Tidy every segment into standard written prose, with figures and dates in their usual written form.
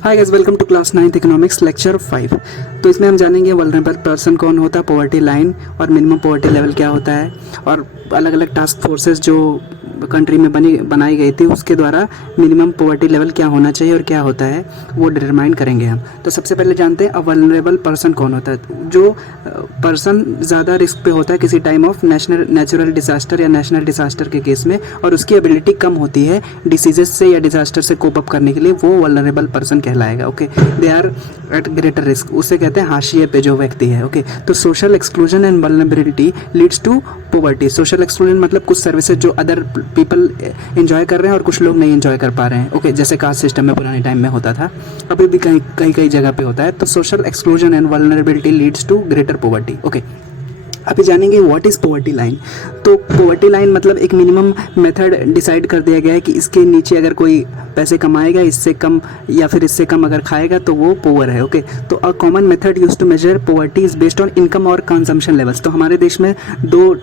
Hi guys, welcome to class 9th economics lecture 5। तो इसमें हम जानेंगे वल्नरेबल पर्सन कौन होता है, पॉवर्टी लाइन और मिनिमम पॉवर्टी लेवल क्या होता है, और अलग अलग टास्क फोर्सेस जो कंट्री में बनाई गई थी उसके द्वारा मिनिमम पॉवर्टी लेवल क्या होना चाहिए और क्या होता है वो डिटरमाइन करेंगे हम। तो सबसे पहले जानते हैं वल्नरेबल पर्सन कौन होता है। जो पर्सन ज़्यादा रिस्क पे होता है किसी टाइम ऑफ नेचुरल डिज़ास्टर या नेशनल डिज़ास्टर के केस में, और उसकी एबिलिटी कम होती है डिसीजेस से या डिज़ास्टर से कोप अप करने के लिए, वो वल्नरेबल पर्सन कहलाएगा। Okay, they are at greater risk, उसे कहते हैं हाशिए पे जो व्यक्ति है। ओके, तो social exclusion and vulnerability leads to poverty. Social exclusion मतलब कुछ सर्विसेज जो अदर पीपल एंजॉय कर रहे हैं और कुछ लोग नहीं एंजॉय कर पा रहे हैं। ओके, जैसे कास्ट सिस्टम में पुराने टाइम में होता था, अभी भी कई जगह पे होता है। तो social exclusion and vulnerability leads to greater poverty. Okay, अभी जानेंगे व्हाट इज़ पॉवर्टी लाइन। तो पॉवर्टी लाइन मतलब एक मिनिमम मेथड डिसाइड कर दिया गया है कि इसके नीचे अगर कोई पैसे कमाएगा, इससे कम या फिर इससे कम अगर खाएगा तो वो पुअर है। ओके, तो a common method use to measure poverty is based on income और कंजम्पशन लेवल्स। तो हमारे देश में दो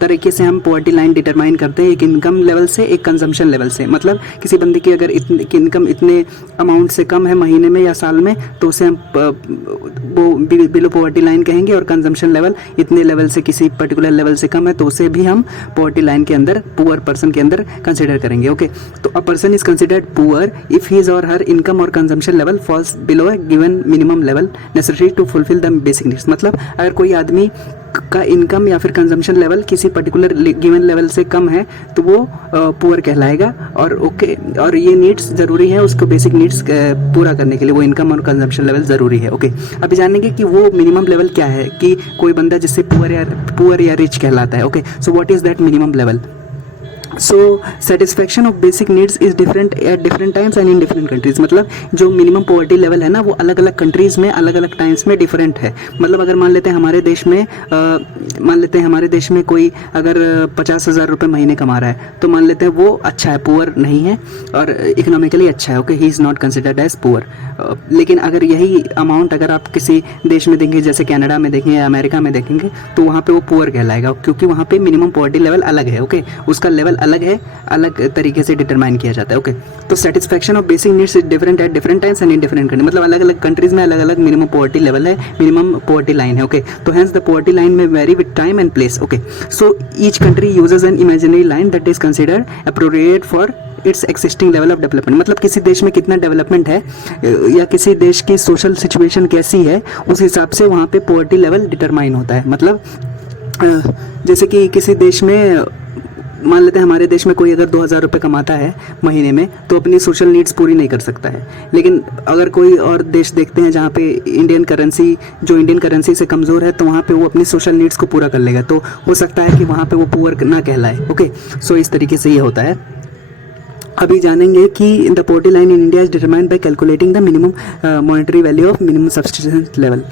तरीके से हम पॉवर्टी लाइन डिटरमाइन करते हैं, एक इनकम लेवल से, एक कंजम्पशन लेवल से। मतलब किसी बंदे की अगर इनकम इतने अमाउंट से कम है महीने में या साल में, तो उसे हम वो बिलो पॉवर्टी लाइन कहेंगे, और कंजम्पशन लेवल इतने लेवल से, किसी पर्टिकुलर लेवल से कम है तो उसे भी हम पॉवर्टी लाइन के अंदर, पुअर पर्सन के अंदर कंसिडर करेंगे। ओके, तो a person is considered poor if his or her income और consumption level falls below a given minimum level necessary to fulfil the basic needs. मतलब अगर कोई आदमी का इनकम या फिर कंजम्पशन लेवल किसी पर्टिकुलर गिवन लेवल से कम है तो वो पुअर कहलाएगा। और ओके, और ये नीड्स ज़रूरी है उसको बेसिक नीड्स पूरा करने के लिए, वो इनकम और कंजम्पशन लेवल ज़रूरी है। ओके, अभी जानेंगे कि वो मिनिमम लेवल क्या है, कि कोई बंदा जिससे पुअर या रिच कहलाता है। Okay, so what is that minimum level. So satisfaction of basic needs is different at different times and in different countries. मतलब जो मिनिमम पॉवर्टी लेवल है ना, वो अलग अलग कंट्रीज़ में अलग अलग टाइम्स में डिफरेंट है। मतलब अगर मान लेते हैं हमारे देश में कोई अगर 50,000 रुपये महीने कमा रहा है, तो मान लेते हैं वो अच्छा है, पुअर नहीं है और इकोनॉमिकली अच्छा है। Okay, he is not considered as poor. लेकिन अगर यही अमाउंट अगर आप किसी देश में देखेंगे, जैसे कनाडा में देखेंगे या अमेरिका में देखेंगे, तो वहाँ पे वो पुअर कहलाएगा, क्योंकि वहाँ पे मिनिमम पॉवर्टी लेवल अलग है। ओके, उसका लेवल अलग है, अलग तरीके से डिटरमाइन किया जाता है। ओके, तो satisfaction of basic needs is different at different times and in different country. मतलब अलग अलग कंट्रीज में अलग अलग मिनिमम पॉवर्टी लेवल है, मिनिमम पॉवर्टी लाइन है। ओके, तो हेंस द पॉवर्टी लाइन में very with time and place. Okay, so each country uses an imaginary line that is considered appropriate for its existing level of development. मतलब किसी देश में कितना development है या किसी देश की सोशल सिचुएशन कैसी है, उस हिसाब से वहाँ पे पॉवर्टी लेवल डिटरमाइन होता है। मतलब जैसे कि किसी देश में, मान लेते हैं हमारे देश में कोई अगर 2,000 रुपये कमाता है महीने में, तो अपनी सोशल नीड्स पूरी नहीं कर सकता है। लेकिन अगर कोई और देश देखते हैं जहाँ पे इंडियन करेंसी से कमज़ोर है, तो वहाँ पे वो अपनी सोशल नीड्स को पूरा कर लेगा, तो हो सकता है कि वहाँ पे वो पुअर ना कहलाए। ओके, सो इस तरीके से ये होता है। अभी जानेंगे कि the poverty line in India is determined by calculating the minimum monetary value of minimum subsistence level.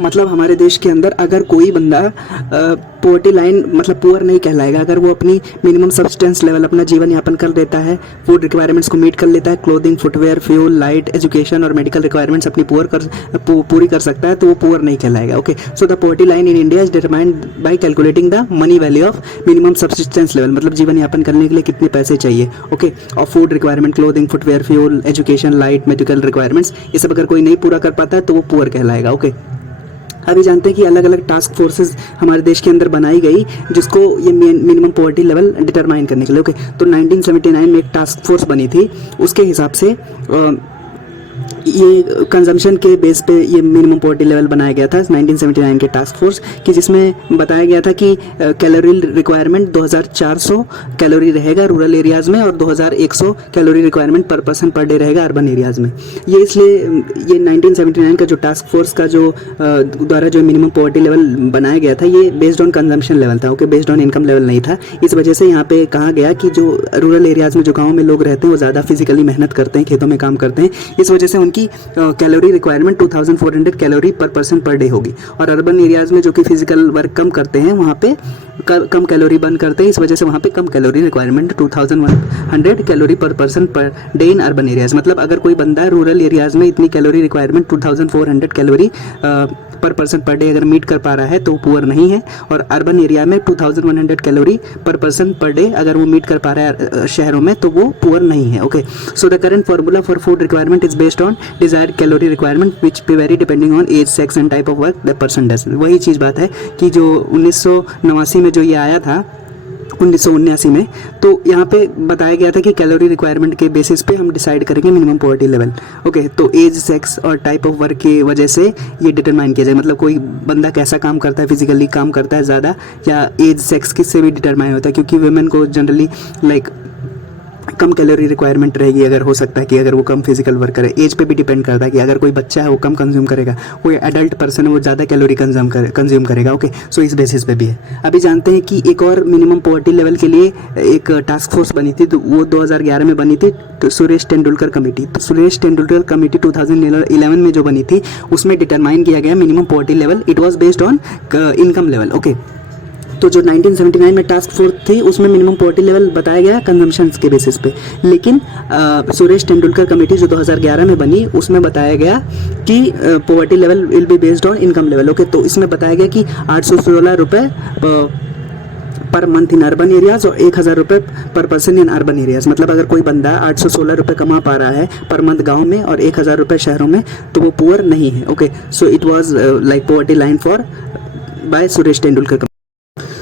मतलब हमारे देश के अंदर अगर कोई बंदा पॉवर्टी लाइन मतलब पुअर नहीं कहलाएगा अगर वो अपनी मिनिमम सब्सटेंस लेवल, अपना जीवन यापन कर देता है, फूड रिक्वायरमेंट्स को मीट कर लेता है, clothing, footwear, fuel, light, education और मेडिकल रिक्वायरमेंट्स अपनी पूरी कर सकता है, तो वो पुअर नहीं कहलाएगा। Okay, so the poverty line in India is determined by calculating the money value of minimum subsistence level. मतलब जीवन यापन करने के लिए कितने पैसे चाहिए। ओके, और food requirement, clothing, footwear, fuel, education, light, medical requirements, ये सब अगर कोई नहीं पूरा कर पाता है तो वो पुअर कहलाएगा। ओके, अभी जानते हैं कि अलग अलग टास्क फोर्सेस हमारे देश के अंदर बनाई गई जिसको ये मिनिमम पॉवर्टी लेवल डिटरमाइन करने के लिए। ओके, तो 1979 में एक टास्क फोर्स बनी थी, उसके हिसाब से ये कंजम्पशन के बेस पे ये मिनिमम पॉवर्टी लेवल बनाया गया था 1979 के टास्क फोर्स की, जिसमें बताया गया था कि कैलोरी रिक्वायरमेंट 2400 कैलोरी रहेगा रूरल एरियाज़ में, और 2100 कैलोरी रिक्वायरमेंट पर पर्सन पर डे रहेगा अर्बन एरियाज़ में। ये इसलिए ये 1979 का जो टास्क फोर्स का जो द्वारा जो मिनिमम पॉवर्टी लेवल बनाया गया था, ये बेस्ड ऑन कंजम्पशन लेवल था। Okay, based on income level नहीं था। इस वजह से यहाँ पे कहा गया कि जो रूरल एरियाज़ में जो गाँव में लोग रहते हैं वो ज़्यादा फिजिकली मेहनत करते हैं, खेतों में काम करते हैं, इस वजह से उनकी कैलोरी रिक्वायरमेंट 2400 कैलोरी पर पर्सन पर डे होगी। और अर्बन एरियाज़ में जो कि फिजिकल वर्क कम करते हैं वहाँ पे कम कैलोरी बर्न करते हैं, इस वजह से वहाँ पे कम कैलोरी रिक्वायरमेंट 2100 कैलोरी पर person per day in urban areas. मतलब अगर कोई बंदा रूरल एरियाज़ में इतनी कैलोरी रिक्वायरमेंट 2400 कैलोरी पर पर्सन पर डे अगर मीट कर पा रहा है तो वो पुअर नहीं है। और अर्बन एरिया में 2100 कैलोरी पर पर्सन पर डे अगर वो मीट कर पा रहा है शहरों में तो वो पुअर नहीं है। Okay, so the current formula for food requirement is based on desired calorie requirement which very depending on age, sex and type of work the person does. वही चीज़ बात है कि जो 1989 में जो ये आया था 1979 में, तो यहाँ पे बताया गया था कि कैलोरी रिक्वायरमेंट के बेसिस पे हम डिसाइड करेंगे मिनिमम पॉवर्टी लेवल। ओके, तो एज, सेक्स और टाइप ऑफ वर्क की वजह से ये डिटरमाइन किया जाए, मतलब कोई बंदा कैसा काम करता है, फिजिकली काम करता है ज़्यादा, या एज सेक्स किससे भी डिटरमाइन होता है, क्योंकि वुमेन को जनरली लाइक कम कैलोरी रिक्वायरमेंट रहेगी। अगर हो सकता है कि अगर वो कम फिजिकल वर्क करे, एज पे भी डिपेंड करता है कि अगर कोई बच्चा है वो कम कंज्यूम करेगा, कोई एडल्ट पर्सन है वो ज़्यादा कैलोरी कंज्यूम करेगा। ओके, सो इस बेसिस पे भी है। अभी जानते हैं कि एक और मिनिमम पॉवर्टी लेवल के लिए एक टास्क फोर्स बनी थी, तो वो 2011 में बनी थी, तो सुरेश तेंदुलकर कमेटी। तो सुरेश तेंदुलकर कमेटी 2011 में जो बनी थी उसमें डिटरमाइन किया गया minimum poverty level. It was based on income level. Okay, तो जो 1979 में टास्क फोर्स थी उसमें मिनिमम पॉवर्टी लेवल बताया गया कंजम्पशंस के बेसिस पे, लेकिन सुरेश तेंदुलकर कमेटी जो 2011 में बनी उसमें बताया गया कि poverty level will be based on income level. Okay, तो इसमें बताया गया कि 816 रुपये per month in urban areas और 1000 रुपये पर पर्सन इन अर्बन एरियाज। मतलब अगर कोई बंदा 816 रुपये कमा पा रहा है पर मंथ गाँव में और 1000 रुपये शहरों में तो वो पुअर नहीं है। Okay, so it was like poverty line for by Suresh Tendulkar.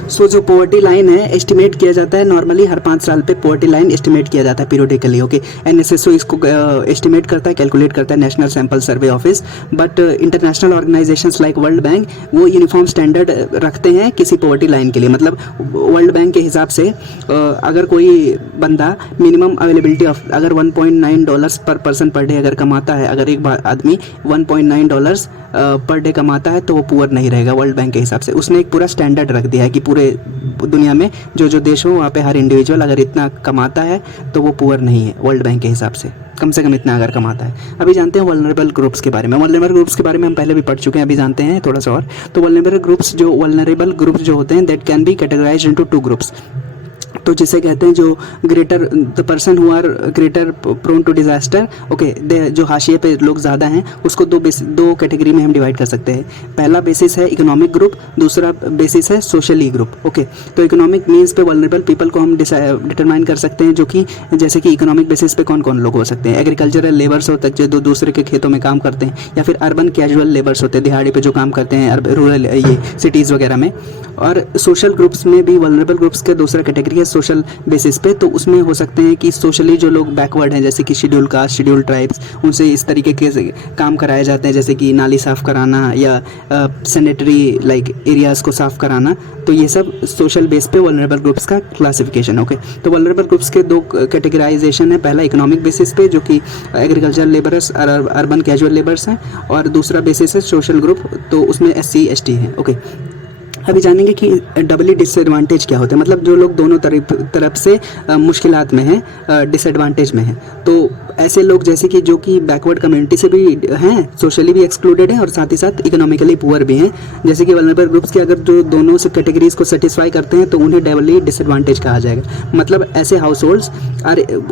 So जो पॉवर्टी लाइन है एस्टिमेट किया जाता है नॉर्मली हर 5 साल पे पॉवर्टी लाइन एस्टिमेट किया जाता है पीरियोडिकली। ओके, एनएसएसओ इसको एस्टिमेट करता है, कैलकुलेट करता है, national sample survey office. But international organisations like world bank वो यूनिफॉर्म स्टैंडर्ड रखते हैं किसी पॉवर्टी लाइन के लिए। मतलब वर्ल्ड बैंक के हिसाब से अगर कोई बंदा मिनिमम अवेलेबिलिटी ऑफ अगर $1.9 पर पर्सन पर डे अगर कमाता है, अगर एक आदमी $1.9 पर डे कमाता है तो वो पुअर नहीं रहेगा वर्ल्ड बैंक के हिसाब से। उसने एक पूरा स्टैंडर्ड रख दिया है कि पूरे दुनिया में जो देश हो वहाँ पे हर इंडिविजुअल अगर इतना कमाता है तो वो पुअर नहीं है वर्ल्ड बैंक के हिसाब से कम इतना अगर कमाता है। अभी जानते हैं वल्नरेबल ग्रुप्स के बारे में। वल्नरेबल ग्रुप्स के बारे में हम पहले भी पढ़ चुके हैं, अभी जानते हैं थोड़ा सा और। तो वल्नरेबल ग्रुप्स जो होते हैं that can be categorised into 2 groups. तो जिसे कहते हैं जो greater the person who are greater prone to disaster. Okay, जो हाशिए पे लोग ज़्यादा हैं उसको दो कैटेगरी में हम डिवाइड कर सकते हैं। पहला बेसिस है इकोनॉमिक ग्रुप, दूसरा बेसिस है सोशली ग्रुप। ओके, तो इकोनॉमिक मीन्स पे वल्नरेबल पीपल को हम डिटरमाइन कर सकते हैं, जो कि जैसे कि इकोनॉमिक बेसिस पे कौन कौन लोग हो सकते हैं। एग्रीकल्चरल लेबर्स होते हैं जो दूसरे के खेतों में काम करते हैं, या फिर अर्बन कैजुअल लेबर्स होते हैं दिहाड़ी पे जो काम करते हैं रूरल ये सिटीज़ वगैरह में। और सोशल ग्रुप्स में भी वल्नरेबल ग्रुप्स के दूसरा कैटेगरी है सोशल बेसिस पे। तो उसमें हो सकते हैं कि सोशली जो लोग बैकवर्ड हैं जैसे कि शेड्यूल कास्ट, शेड्यूल ट्राइब्स, उनसे इस तरीके के काम कराए जाते हैं जैसे कि नाली साफ़ कराना या सैनिटरी लाइक एरियाज़ को साफ़ कराना। तो ये सब सोशल बेस पे वल्नरेबल ग्रुप्स का क्लासिफिकेशन। ओके, तो वल्नरेबल ग्रुप्स के 2 कैटेगराइजेशन है। पहला इकोनॉमिक बेसिस पे जो कि agriculture labours, urban casual labours हैं, और दूसरा बेसिस है सोशल ग्रुप, तो उसमें SC ST है। ओके, अभी जानेंगे कि डबली डिसएडवांटेज क्या होता है। मतलब जो लोग दोनों तरफ से मुश्किलात में हैं, डिसएडवांटेज में हैं। तो ऐसे लोग जैसे कि जो कि बैकवर्ड कम्युनिटी से भी हैं, सोशली भी एक्सक्लूडेड हैं और साथ ही साथ इकोनॉमिकली पुअर भी हैं। जैसे कि वल्नरेबल ग्रुप्स के अगर जो दोनों से कैटेगरीज को सेटिस्फाई करते हैं तो उन्हें डबली डिसएडवांटेज कहा जाएगा। मतलब ऐसे households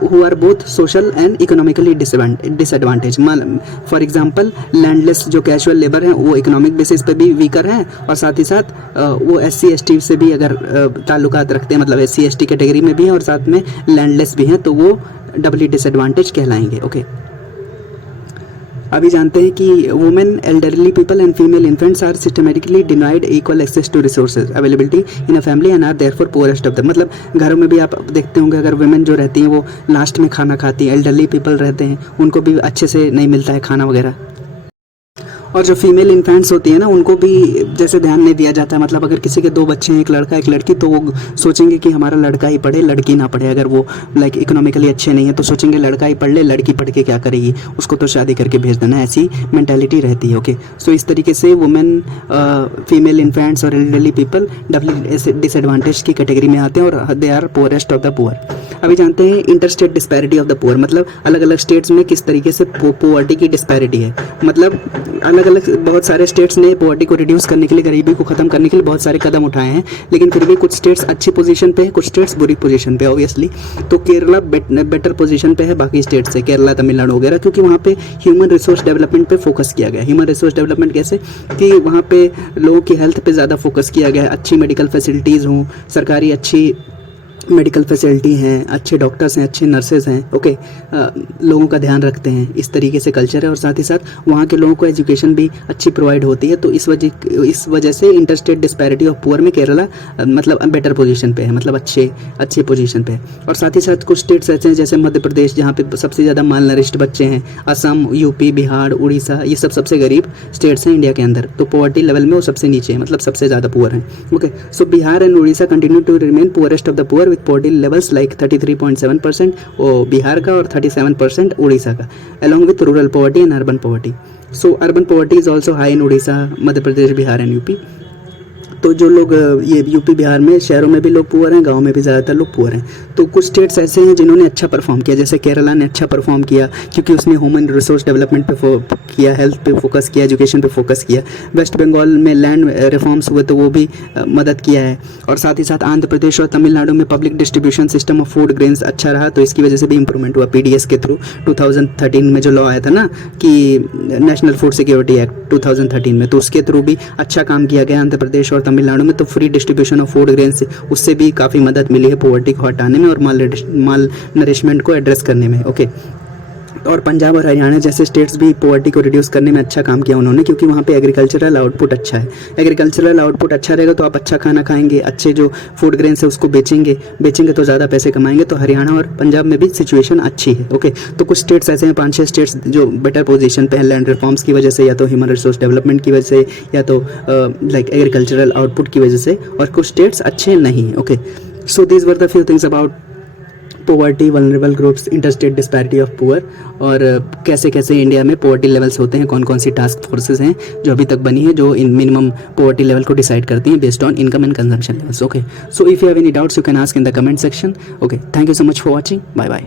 who are both social and economically disadvantage. For example landless जो कैजुअल लेबर हैं वो इकोनॉमिक बेसिस पे भी वीकर हैं, और साथ ही साथ वो SC ST से भी अगर ताल्लुकात रखते हैं, मतलब SC ST कैटेगरी में भी हैं और साथ में लैंडलेस भी हैं, तो वो डबली डिसएडवांटेज कहलाएंगे। ओके, अभी जानते हैं कि women, elderly people and female infants are systematically denied equal access to resources availability in a family and are therefore poorest of the. मतलब घरों में भी आप देखते होंगे अगर वुमेन जो रहती हैं वो लास्ट में खाना खाती हैं, एल्डरली पीपल रहते हैं उनको भी अच्छे से नहीं मिलता है खाना वगैरह। और जो फीमेल इन्फेंट्स होती है ना उनको भी जैसे ध्यान नहीं दिया जाता है। मतलब अगर किसी के 2 बच्चे हैं, एक लड़का एक लड़की, तो वो सोचेंगे कि हमारा लड़का ही पढ़े लड़की ना पढ़े। अगर वो लाइक इकोनॉमिकली अच्छे नहीं है तो सोचेंगे लड़का ही पढ़ ले, लड़की पढ़ के क्या करेगी, उसको तो शादी करके भेज देना, ऐसी मेंटालिटी रहती है। ओके, सो इस तरीके से वुमेन, फीमेल इन्फेंट्स और एल्डरली पीपल डबली डिसएडवांटेज की कैटेगरी में आते हैं और they are poorest of the poor. अभी जानते हैं interstate disparity of the poor. मतलब अलग अलग स्टेट्स में किस तरीके से पुअर्टी की डिस्पैरिटी है। मतलब अलग अलग अलग बहुत सारे स्टेट्स ने पॉवर्टी को रिड्यूस करने के लिए, गरीबी को ख़त्म करने के लिए बहुत सारे कदम उठाए हैं, लेकिन फिर भी कुछ स्टेट्स अच्छी पोजीशन पे है, कुछ स्टेट्स बुरी पोजीशन पे है ऑब्वियसली। तो केरला बेटर पोजीशन पे है बाकी स्टेट से, केरला तमिलनाडु वगैरह, क्योंकि वहाँ पे ह्यूमन रिसोर्स डेवलपमेंट पे फोकस किया गया है। ह्यूमन रिसोर्स डेवलपमेंट कैसे कि वहाँ पे लोगों की हेल्थ पे ज़्यादा फोकस किया गया है, अच्छी मेडिकल फैसिलिटीज़ हों, सरकारी अच्छी मेडिकल फैसिलिटी हैं, अच्छे डॉक्टर्स हैं, अच्छे नर्सेज हैं, ओके, लोगों का ध्यान रखते हैं, इस तरीके से कल्चर है। और साथ ही साथ वहाँ के लोगों को एजुकेशन भी अच्छी प्रोवाइड होती है। तो इस वजह से inter state disparity of poor में केरला मतलब बेटर पोजीशन पे है, मतलब अच्छे पोजीशन पे है। और साथ ही साथ कुछ स्टेट्स ऐसे हैं जैसे मध्य प्रदेश, जहाँ पे सबसे ज़्यादा माल नरिश्ड बच्चे हैं, असम, यूपी, बिहार, उड़ीसा, ये सब सबसे गरीब स्टेट्स हैं इंडिया के अंदर। तो पॉवर्टी लेवल में वो सबसे नीचे है, मतलब सबसे ज़्यादा पुअर हैं, okay. So Bihar and Orissa continue to remain poorest of the poor with poverty levels like 33.7% वो बिहार का और 37% उड़ीसा का, along with rural poverty and urban poverty. So urban poverty is also high in Odisha, Madhya Pradesh, Bihar and UP. तो जो लोग ये UP Bihar में शहरों में भी लोग पुअर हैं, गाँव में भी ज़्यादातर लोग पुअर हैं। तो कुछ स्टेट्स ऐसे हैं जिन्होंने अच्छा परफॉर्म किया, जैसे केरला ने अच्छा परफॉर्म किया क्योंकि उसने ह्यूमन रिसोर्स डेवलपमेंट पे किया, हेल्थ पे फोकस किया, एजुकेशन पे फोकस किया। वेस्ट बंगाल में लैंड रिफॉर्म्स हुए तो वो भी मदद किया है। और साथ ही साथ आंध्र प्रदेश और तमिलनाडु में public distribution system of food grains अच्छा रहा, तो इसकी वजह से भी इंप्रूवमेंट हुआ। PDS के थ्रू 2013 में जो लॉ आया था ना कि नेशनल फूड सिक्योरिटी एक्ट 2013 में, तो उसके थ्रू भी अच्छा काम किया गया आंध्र प्रदेश और तमिलनाडु में। तो free distribution of food grain से उससे भी काफ़ी मदद मिली है पॉवर्टी को हटाने में और माल नरिशमेंट को एड्रेस करने में, ओके। और पंजाब और हरियाणा जैसे स्टेट्स भी पॉवर्टी को रिड्यूस करने में अच्छा काम किया उन्होंने, क्योंकि वहाँ पे एग्रीकल्चरल आउटपुट अच्छा है। एग्रीकल्चरल आउटपुट अच्छा रहेगा तो आप अच्छा खाना खाएंगे, अच्छे जो फूड ग्रेन्स है उसको बेचेंगे तो ज़्यादा पैसे कमाएंगे। तो हरियाणा और पंजाब में भी सिचुएशन अच्छी है, ओके। तो कुछ स्टेट्स ऐसे हैं, 5-6 स्टेट्स जो बेटर पोजीशन पे हैं लैंड रिफॉर्म्स की वजह से, या तो ह्यूमन रिसोर्स डेवलपमेंट की वजह से, या तो लाइक एग्रीकल्चरल आउटपुट की वजह से, और कुछ स्टेट्स अच्छे नहीं, okay. So these were the few things about poverty, vulnerable groups, interstate disparity of poor, और कैसे कैसे इंडिया में पॉवर्टी लेवल्स होते हैं, कौन कौन सी टास्क फोर्सेस हैं जो अभी तक बनी है जो इन मिनिमम पॉवर्टी लेवल को डिसाइड करती हैं based on income and consumption levels, okay. So if you have any doubts you can ask in the comment section, okay. Thank you so much for watching, bye bye.